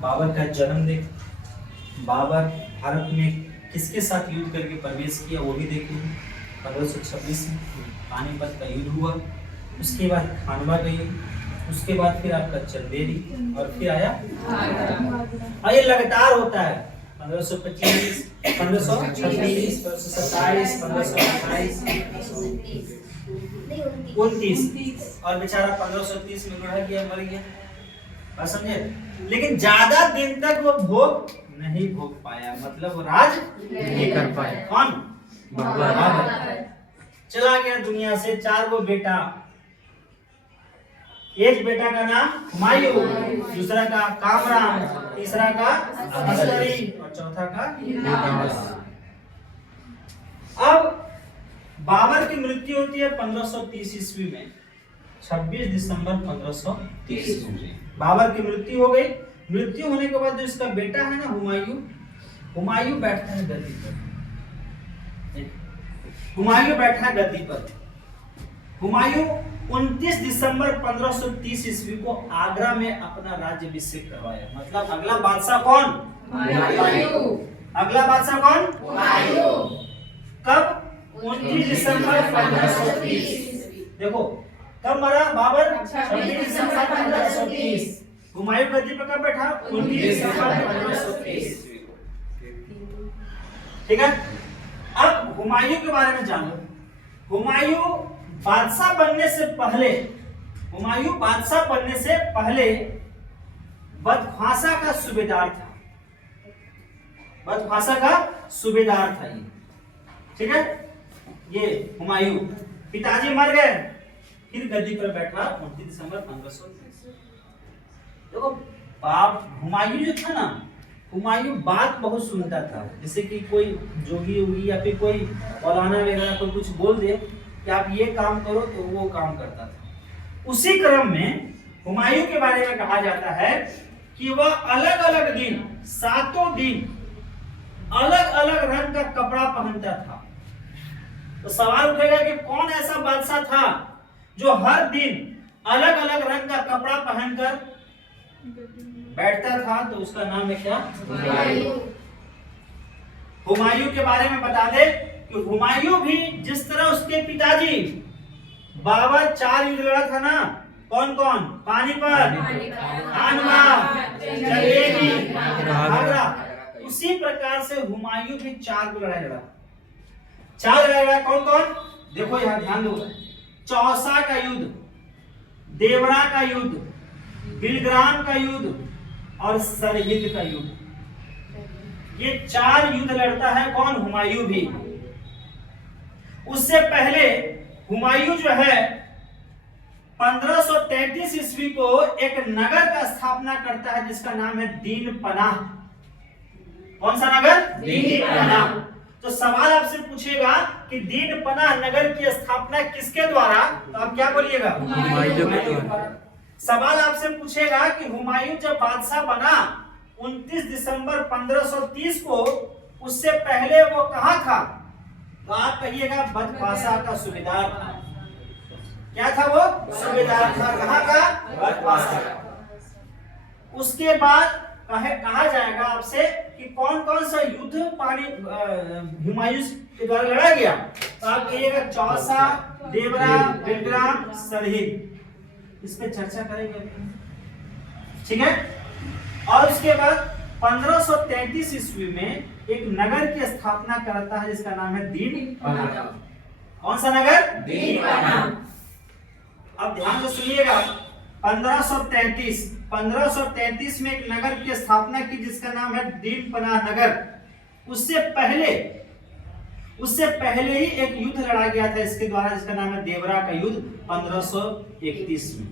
बाबर का जन्म देख, बाबर भारत में किसके साथ युद्ध करके प्रवेश किया वो भी देखेंगे। 1526 में पानीपत का युद्ध हुआ, उसके बाद खानवा का युद्ध, उसके बाद फिर आपका चंदेरी और फिर आया और ये लगातार होता है 1525, 1526, 1527, 1528, 29 और बेचारा 1530 में लड़ा गया, मर गया। बात समझे? लेकिन ज्यादा दिन तक वो भोग नहीं भोग पाया, मतलब वो राज नहीं कर पाया। कौन? बाबर। चला गया दुनिया से। 4 गो बेटा, एक बेटा का नाम हुमायूं, दूसरा का कामरान, तीसरा का अस्करी और चौथा का इल्तुतमिश। अब बाबर की मृत्यु होती है 1530 ईस्वी में, 26 दिसंबर 1530 बाबर की मृत्यु हो गई। मृत्यु होने के बाद जो इसका बेटा है ना हुमायूं, हुमायूं बैठता है गद्दी पर। हुमायूं बैठा है गद्दी पर। हुमायूं 29 दिसंबर 1530 ईस्वी को आगरा में अपना राज्याभिषेक करवाया। मतलब अगला बादशाह कौन? हुमायूं। अगला बादशाह कौन? हुमायूं। कब? 29 दिसंबर 1530। देखो कब मरा बाबर? 26 दिसंबर 1530। हुमायूं गद्दी पर कब बैठा? 29 दिसंबर 1530। ठीक है। अब हुमायूं के बारे में जानो। हुमायूं बादशाह बनने से पहले, हुमायूं बादशाह बनने से पहले बदख्वासा का सूबेदार था। बदख्वासा का सूबेदार था ये। ठीक है। ये हुमायूं, पिताजी मर गए, फिर गद्दी पर बैठा 29 दिसंबर 1530। देखो बाप हुमायूं जो था ना, हुमायूं बात बहुत सुनता था। जैसे कि कोई जोगी होगी या फिर कोई मौलाना वगैरह कोई कुछ बोल दे कि आप ये काम करो तो वो काम करता था। उसी क्रम में हुमायूं के बारे में कहा जाता है कि वह अलग अलग दिन, 7 दिन अलग अलग रंग का कपड़ा पहनता था। तो सवाल उठेगा कि कौन ऐसा बादशाह था जो हर दिन अलग अलग रंग का कपड़ा पहनकर बैठता था? तो उसका नाम है क्या? हुमायूं। हुमायूं के बारे में बता दे कि हुमायूं भी जिस तरह उसके पिताजी बाबर 4 युद्ध लड़ा था ना, कौन कौन? पानीपत, खानवा, चंदेरी, आगरा, उसी प्रकार से हुमायूं भी 4 लड़ाई लड़ा। 4 लड़ाई लड़ा। कौन कौन? देखो यहां ध्यान दो। चौसा का युद्ध, देवरा का युद्ध, बिलग्राम का युद्ध और सरहिंद का युद्ध। ये 4 युद्ध लड़ता है कौन? हुमायूं भी। उससे पहले हुमायूं जो है 1533 ईस्वी को एक नगर का स्थापना करता है जिसका नाम है दीन पनाह। कौन सा नगर? दीन पनाह। तो सवाल आपसे पूछेगा कि दीन पनाह नगर की स्थापना किसके द्वारा? तो आप क्या बोलिएगा? सवाल आपसे पूछेगा कि हुमायूं जब बादशाह बना 29 दिसंबर 1530 को, उससे पहले वो कहां था? तो आप कहिएगा बदख्वासा का सूबेदार था। क्या था वो? सूबेदार था। कहां का? बदख्वासा का। उसके बाद कहा जाएगा आपसे कि कौन कौन सा युद्ध हुमायूं के द्वारा लड़ा गया? तो आप कहिएगा चौसा, देवरा, बिलग्राम, सरहिंद। इस पे चर्चा करेंगे। ठीक है। और उसके बाद 1533 ईस्वी में एक नगर की स्थापना करता है जिसका नाम है दीन पनाह। कौन सा नगर? दीन पनाह। अब ध्यान से सुनिएगा। 1533 में एक नगर की स्थापना की जिसका नाम है दीन पनाह नगर। उससे पहले ही एक युद्ध लड़ा गया था इसके द्वारा जिसका नाम है देवरा का युद्ध 1531 में।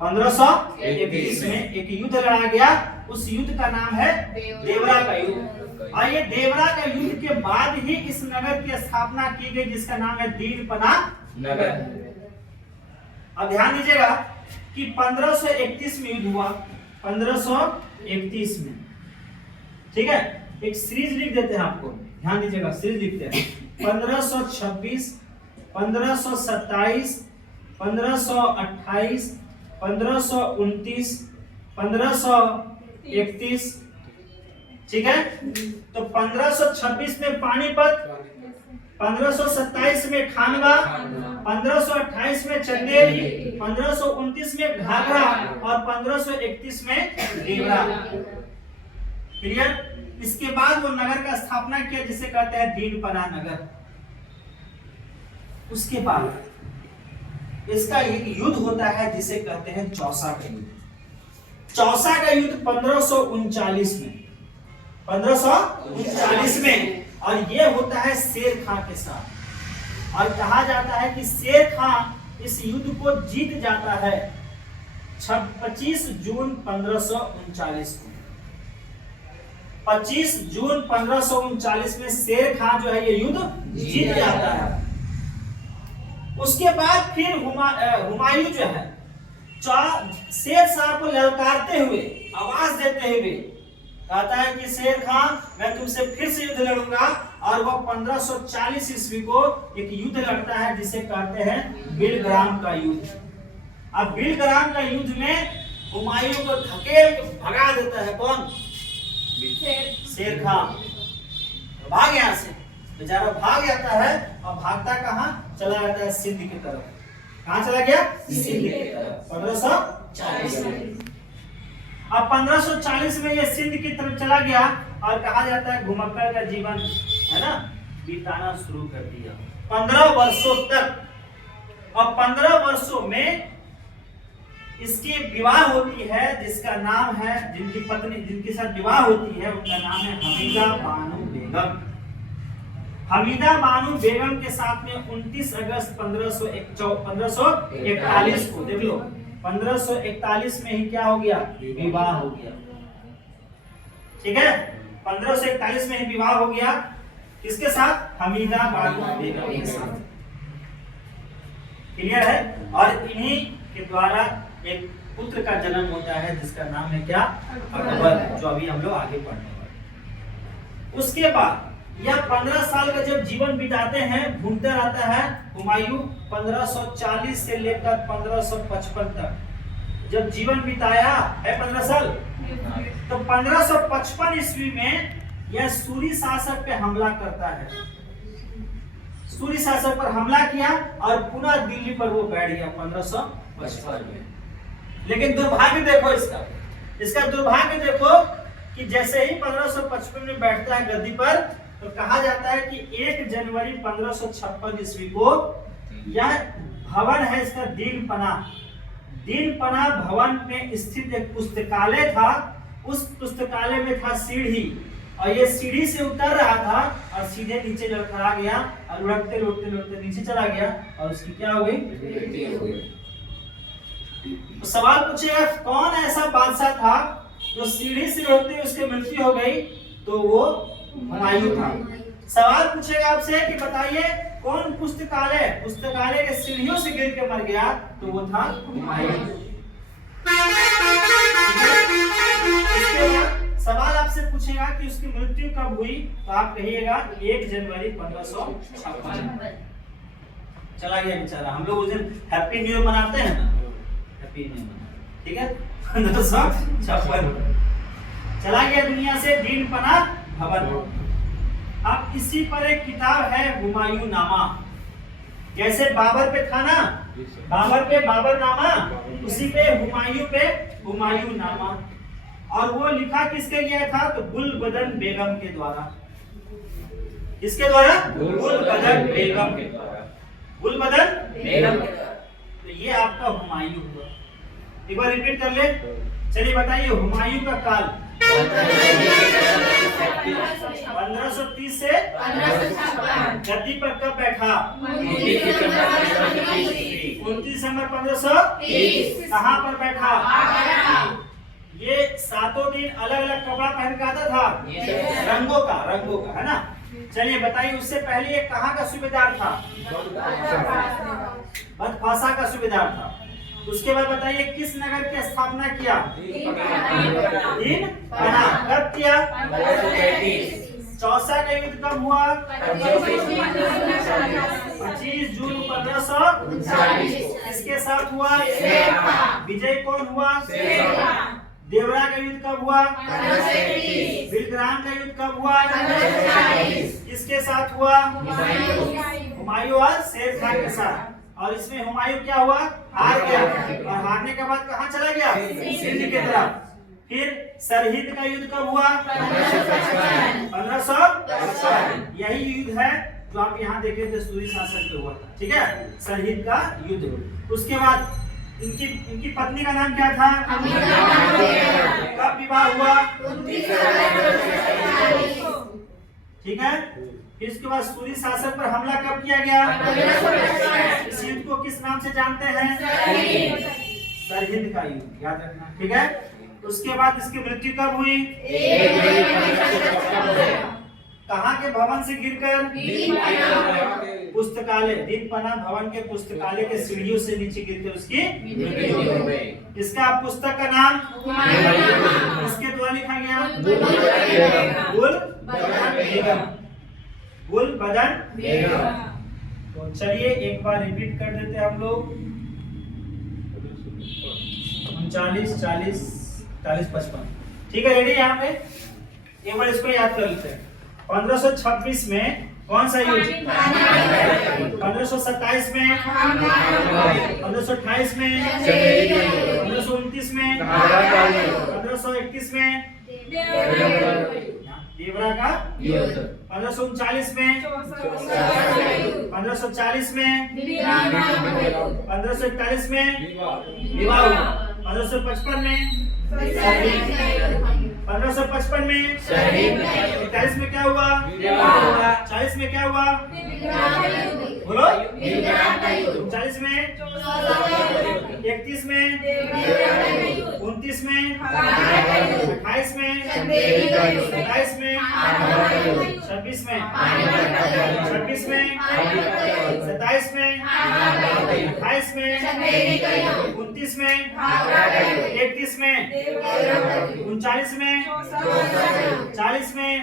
1531 में एक युद्ध लड़ा गया, उस युद्ध का नाम है देवरा का युद्ध। और ये देवरा का युद्ध के बाद ही इस नगर की स्थापना की गई जिसका नाम है दीन पनाह नगर। अब ध्यान दीजिएगा कि 1531 में युद्ध हुआ। 1531 में, ठीक है। एक सीरीज लिख देते हैं आपको, ध्यान दीजिएगा, सीरीज लिखते हैं। 1526, 1527, 1528, 1529, 1530, 31, ठीक है। तो 1526 में पानीपत, 1527 में खानवा, 1528 में चंदेरी, 1529 में घाघरा और 1531 में देवरा। क्लियर। इसके बाद वो नगर का स्थापना किया जिसे कहते हैं दीनपना नगर। उसके बाद इसका एक युद्ध होता है जिसे कहते हैं चौसा का युद्ध। चौसा का युद्ध 1539 में, 1539 में, और ये होता है शेर खां के साथ। और कहा जाता है कि शेर खां इस युद्ध को जीत जाता है 25 जून 1539 को। 25 जून 1539 में शेर खां जो है ये युद्ध जीत जाता है। उसके बाद फिर हुमायूं जो है शेर शाह को ललकारते हुए, आवाज देते हुए कहता है कि शेर खां मैं तुमसे फिर से युद्ध लड़ूंगा। और वह 1540 ईस्वी को एक युद्ध लड़ता है जिसे कहते हैं बिलग्राम का युद्ध। अब बिलग्राम का युद्ध में हुमायूं को धकेल भगा देता है कौन? शेर खां। भाग यहां से, बेचारा भाग जाता है। और भागता कहां चला जाता है? सिंध की तरफ। कहां चला गया? सिंध की तरफ। 1540 में। अब 1540 में ये सिंध की तरफ चला गया और कहा जाता है घुमक्कड़ का जीवन है ना बिताना शुरू कर दिया 15 वर्षों तक। और 15 वर्षों में इसकी विवाह होती है जिसका नाम है, जिनकी पत्नी जिनके साथ विवाह होती है उनका नाम है हमीदा बानो बेगम। हमीदा बानो बेगम के साथ में 29 अगस्त 1541 को, देख लो 1541 में ही क्या हो गया? विवाह हो गया। ठीक है, 1541 में ही विवाह हो गया। किसके साथ? हमीदा बानो बेगम के साथ। क्लियर है। और इन्हीं के द्वारा एक पुत्र का जन्म होता है जिसका नाम है क्या? अकबर, जो अभी हम लोग आगे पढ़ने वाले। उसके बाद यह 15 साल का जब जीवन बिताते हैं, घूमते रहता है हुमायूं 1540 से लेकर 1555 तक जब जीवन बिताया है 15 साल। तो 1555 ईस्वी में यह सूरी शासक पे हमला करता है। सूरी शासक पर हमला किया और पुनः दिल्ली पर वो बैठ गया 1555 में। लेकिन दुर्भाग्य देखो इसका दुर्भाग्य देखो कि जैसे ही 1555 में बैठता है गद्दी पर, तो कहा जाता है कि 1 जनवरी 1556 ईस्वी को यह भवन है इसका दीनपना भवन में स्थित एक पुस्तकालय था। उस पुस्तकालय में था सीढ़ी, और ये सीढ़ी से उतर रहा था और सीधे नीचे लड़खड़ा गया और लुढ़कते लुढ़कते नीचे चला गया और उसकी क्या हो गई? तो सवाल पूछेगा कौन ऐसा बादशाह था जो सीढ़ी से लुढ़कते उसकी मृत्यु हो गई? तो वो हुमायूं था। सवाल पूछेगा आपसे कि बताइए कौन पुस्तकालय के सीढ़ियों से गिर के मर गया? तो वो था हुमायूं। सवाल आपसे पूछेगा कि उसकी मृत्यु कब हुई? तो आप कहिएगा 1 जनवरी 1556। चला गया बेचारा। हम लोग उस दिन हैप्पी न्यू ईयर मनाते हैं ना, हैप्पी न्यू ईयर, ठीक है। 1556 चला गया दुनिया से दीनपना भवन। अब इसी पर एक किताब है हुमायूं नामा। जैसे बाबर पे था ना, बाबर पे बाबर नामा, उसी पे हुमायूं नामा। और वो लिखा किसके लिए था? तो गुलबदन बेगम के द्वारा। किसके द्वारा? गुलबदन बेगम के द्वारा। गुलबदन बेगम के द्वारा। तो ये आपका हुमायूं हुआ। एक बार रिपीट कर ले। चलिए बताइए हुमायूं का काल 1530 से 1556। गद्दी पर कब बैठा? 29 दिसंबर 1530। कहां पर बैठा? ये 7 दिन अलग अलग कपड़ा पहन के आता था, रंगों का है ना। चलिए बताइए उससे पहले ये कहां का सूबेदार था? बदखासा का सूबेदार था। उसके बाद बताइए किस नगर की स्थापना किया? दीनपना। कब किया? 1533। चौसा का युद्ध कब हुआ? 25 जून 1539। किसके साथ हुआ? विजय कौन हुआ? देवरा का युद्ध कब हुआ? बिलग्राम का युद्ध कब हुआ? किसके साथ हुआ? हुमायूं और शेर खान के साथ। और इसमें हुमायूं क्या हुआ? हार गया, और हारने के बाद कहाँ चला गया? सिंध की तरफ। फिर सरहिंद का युद्ध कब हुआ? 1555। यही युद्ध है जो आप यहाँ देखे थे, सूरी शासक पे हुआ था, ठीक है, सरहिंद का युद्ध। उसके बाद इनकी पत्नी का नाम क्या था? कब विवाह हुआ? ठीक है। फिर इसके बाद सूरी शासक पर हमला कब किया गया? इस युद्ध को किस नाम से जानते हैं? सरहिंद का युद्ध, याद रखना, ठीक है। उसके बाद इसकी मृत्यु कब हुई? कहाँ के भवन से गिरकर? पुस्तकालय, दीनपना भवन के पुस्तकालय के सीढ़ियों से नीचे गिरकर उसकी मृत्यु हो गई। इसका पुस्तक का नाम किसके द्वारा लिखा गया? गुलबदन बेगम। तो चलिए एक बार रिपीट कर देते हैं हम लोग। 39, 40, 40, 55, ठीक है, रेडी? यहाँ पे एक बार इसको याद कर लेते हैं। 1526 में कौन सा युद्ध? 1527 में, 1528 में, 1529 में, 1531 में देवरा का युद्ध, 1539 में, 1540 में, 1541 में विवाह हुआ, 1555 में, 1555 में, 41 में क्या हुआ? 40 में क्या हुआ? बोलो। 39 में, 31 में, 29 में, 28 में, 27 में, 26 में, 26 में, 27 में, 28 में, 29 में, 31 में, 39 में, 40 में,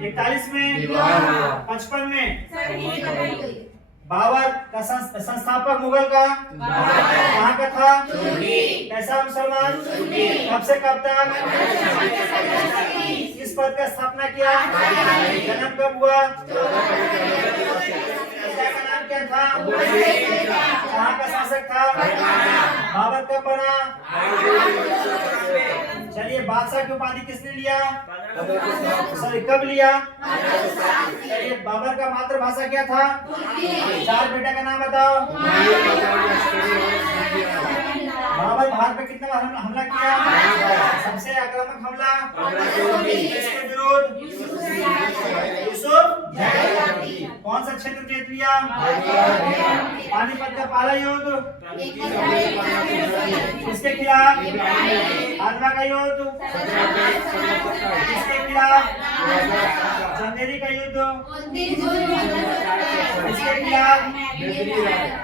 41 में, 55 में। बाबर का संस्थापक मुगल का कहाँ का था? कैसा मुसलमान? कब से कब तक? किस पद का स्थापना किया? जन्म कब हुआ? का नाम क्या था? कहाँ का शासक था? बाबर कब बना? चलिए, बादशाह की उपाधि किसने लिया? सॉरी, कब लिया? चलिए, बाबर का मातृभाषा क्या था? 4 बेटा का नाम बताओ। बाबर भारत पे कितना बार हमला किया? सबसे आक्रामक हमला किसके विरुद्ध? यूसुफ। कौन सा क्षेत्र जीत लिया? पानीपत का पहला युद्ध किसके खिलाफ? आंध्रा का युद्ध किसके खिलाफ? चंदेरी का युद्ध किसके खिलाफ?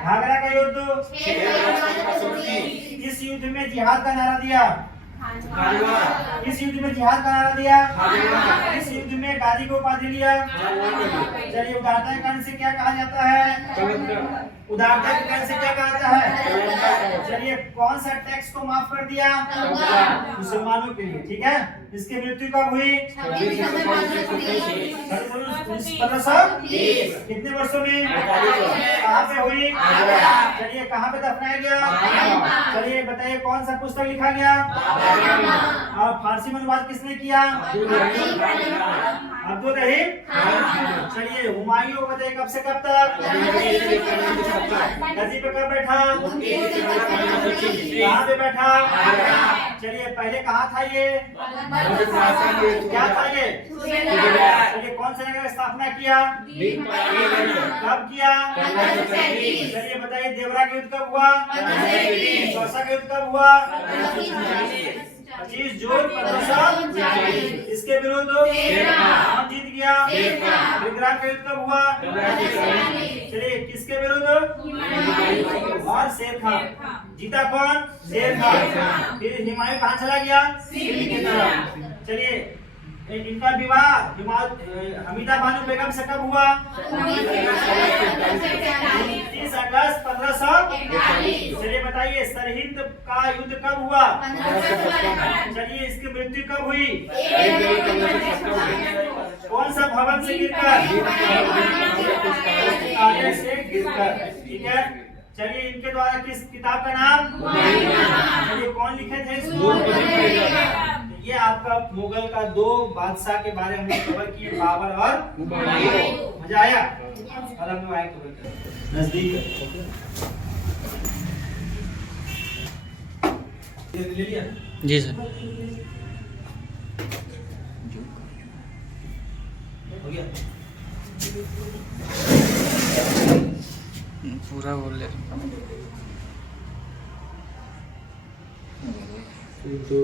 घाघरा का युद्ध। इस युद्ध में जिहाद का नारा दिया? इस युद्ध में जिहाद का नारा दिया? इस युद्ध में गादी को उपाधि लिया? चलिए, उदारता के कारण से क्या कहा जाता है? उदारता के कारण से क्या कहा जाता है? चलिए, कौन सा टैक्स को माफ कर दिया? मुसलमानों के लिए, ठीक है। इसकी मृत्यु कब हुई? 1530। कितने वर्षों में? कहाँ पे हुई? चलिए, कहाँ पे दफनाया गया? चलिए बताइए, कौन सा पुस्तक लिखा गया? और फारसी में अनुवाद किसने किया? अब्दुल रहीम। चलिए, हुमायूं बताइए कब से कब तक? गद्दी पे कब बैठा? कहाँ पे बैठा? चलिए, पहले कहाँ था ये? क्या था ये? चलिए, कौन से नगर की स्थापना किया? कब किया? चलिए बताइए, देवरा का युद्ध कब हुआ? चौसा का युद्ध कब हुआ? 25 जून 1540। इसके विरुद्ध कौन जीत गया? बिलग्राम का युद्ध कब हुआ? चलिए, किसके विरुद्ध? और शेर खान। जीता कौन? शेर खान। फिर हुमायूं कहाँ चला गया? सिंध की तरफ। चलिए, इनका विवाह हमीदा बानो बेगम से कब हुआ? 29 अगस्त 1541। चलिए बताइए सरहिंद का युद्ध कब हुआ? चलिए इसकी मृत्यु कब हुई? कौन सा भवन से गिरकर? से गिरकर। ठीक है, चलिए इनके द्वारा किस किताब का नाम? चलिए कौन लिखे थे इसको? ये आपका मुगल का दो बादशाह के बारे में हमने कवर किए, बाबर और हुमायूं। मजा आया? और हम लोग आए कवर कर नजदीक ले लिया जी सर। हो गया पूरा बोल ले। तो